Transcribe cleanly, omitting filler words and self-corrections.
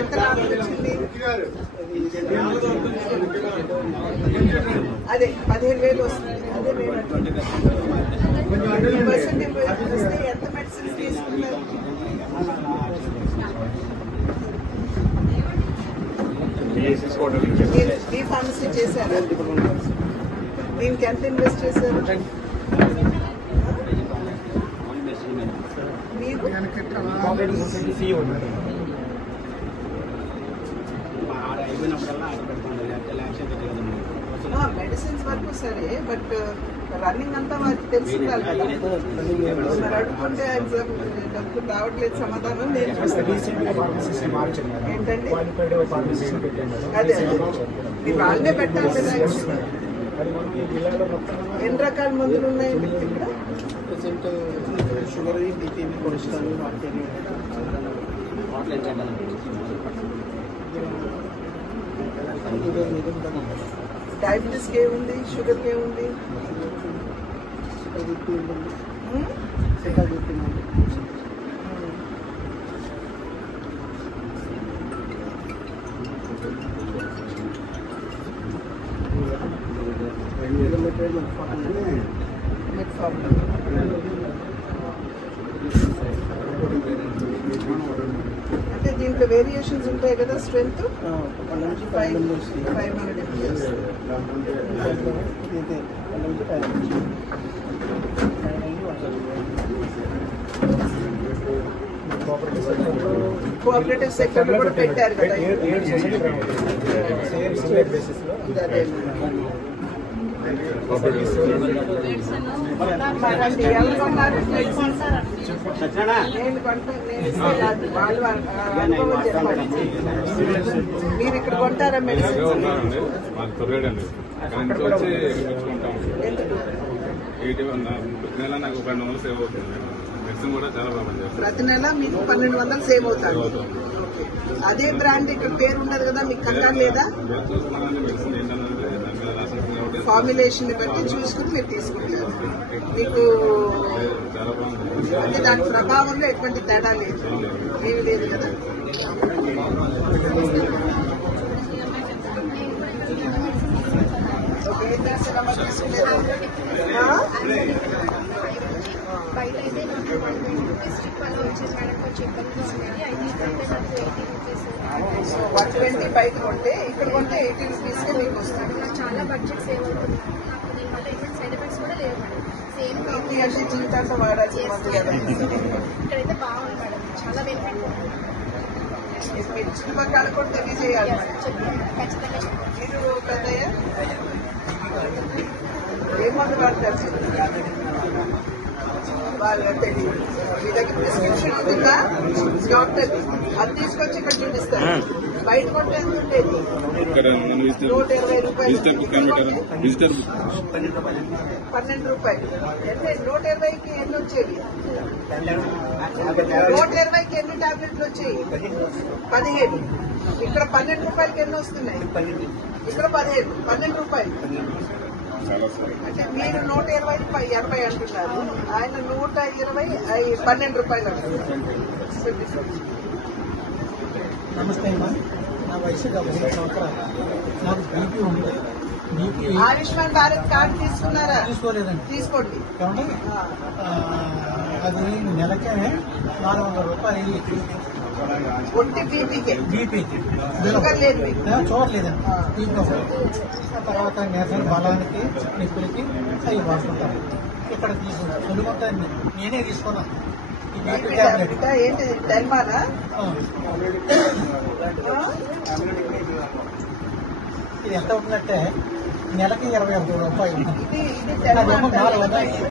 ఎంత లాభం వచ్చింది? అదే 15,000 వస్తుంది. అదే మేము 20% వస్తే ఎంత మెడిసిన్ తీసుకున్నారు? బీ ఫార్మసీ చేశారా? దీనికి ఎంత ఇన్వెస్ట్ చేశారు మీరు? మెడిసిన్స్ వరకు సరే, బట్ రన్నింగ్ అంతా వారికి తెలుసుకుంటారు కదా. మరి అడుగుతుంటే డబ్బులు రావట్లేదు సమాధానం. నేను ఏంటండి అదే మీరు వాళ్ళనే పెట్టాలి కదా. ఎన్ని రకాల మందులు ఉన్నాయండి ఇక్కడ? షుగర్, బీపీ, కొలెస్ట్రాల్, డయాబెటీస్కి ఏముంది? షుగర్కి ఏముంది? అంటే దీంట్లో వేరియేషన్స్ ఉంటాయి కదా. Strength 500 ml. కోఆపరేటివ్ సెక్టర్ లో కూడా పెట్టారు కదా. ఎవరు కొన్నారు? నేను కొంటాను. వాళ్ళు అనుభవం చెప్పాలి. మీరు ఇక్కడ కొంటారా మెడిసిన్స్? ప్రతి నెల మీకు 1200 సేవ్ అవుతారు. అదే బ్రాండ్ ఇక్కడ పేరు ఉండదు కదా, మీకు కంగారు లేదా? ఫార్ములేషన్ బట్టి చూసుకుని మీరు తీసుకుంటారు. మీకు అంటే దాని ప్రభావంలో ఎటువంటి తేడా లేదు, ఏమి లేదు కదా. ఓకే, తీసుకునేదా? బయట అయితే 120 బయట కొంటే ఇక్కడ కొంటే 80 రూపీస్కే మీకు వస్తుంది. చాలా బడ్జెట్ సేవ్ అవుతుంది. దీనివల్ల ఎటువంటి సైడ్ ఎఫెక్ట్స్ కూడా లేవు మేడం. సేమ్ ఇది అంటే జీవితాంతం వాడాల్సిన మందు కదా. ఇక్కడైతే బాగుంది మేడం, చాలా బెనిఫిట్. మీరు చుట్టుపక్కల కూడా తెలియజేయాలి. ఖచ్చితంగా మీరు పెద్దయ్యా ఏం మందు వాడతారు? వాళ్ళ తెలియదు. మీ దగ్గర ప్రిస్క్రిప్షన్ ఉంటుందా? డాక్టర్ అది తీసుకొచ్చి ఇక్కడ చూపిస్తారు. బయట కొంటే ఎంత ఉండేది? 120 రూపాయలు. 12 రూపాయలు. 120కి ఎన్ని వచ్చేవి? 120కి ఎన్ని టాబ్లెట్లు వచ్చాయి? 15. ఇక్కడ 12 రూపాయలకి ఎన్ని వస్తున్నాయి? ఇక్కడ 12 రూపాయలు. అంటే మీరు 120 80 అంటున్నారు, ఆయన 120 12 రూపాయలు అంటున్నారు. నమస్తే అమ్మా, నా వయసు 75 సంవత్సరాలు. నాకు బీపీ ఉంది. ఆయుష్మాన్ భారత్ కార్డు తీసుకున్నారా? తీసుకోలేదండి. తీసుకోండి. కాబట్టి అది నెలకే 400 రూపాయలు. ఒట్టి బీపీకి బీపీకి లేదు, చూడలేదండి. తర్వాత నేసం బలానికి, నిప్పులకి అవి వాడుకుంటాను. ఇక్కడ తీసుకున్నాను. తొలి మొత్తాన్ని నేనే తీసుకున్నాను. ఈ బీపీ టాబ్లెట్ ఏంటి? డెల్మానా? ఇది ఎంత అవుతుందంటే నెలకి 21 రూపాయలు. ఇది